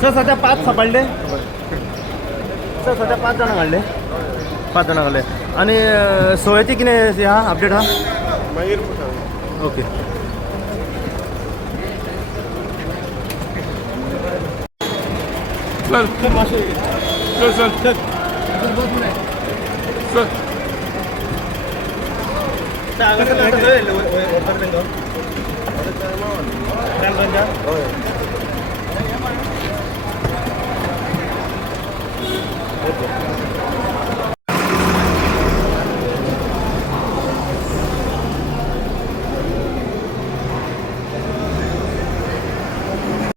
sir सध्या 5 सापडले sir सध्या 5 जण काढले 5 जण काढले आणि सोयाची किती हा अपडेट हा okay sir sir sir sir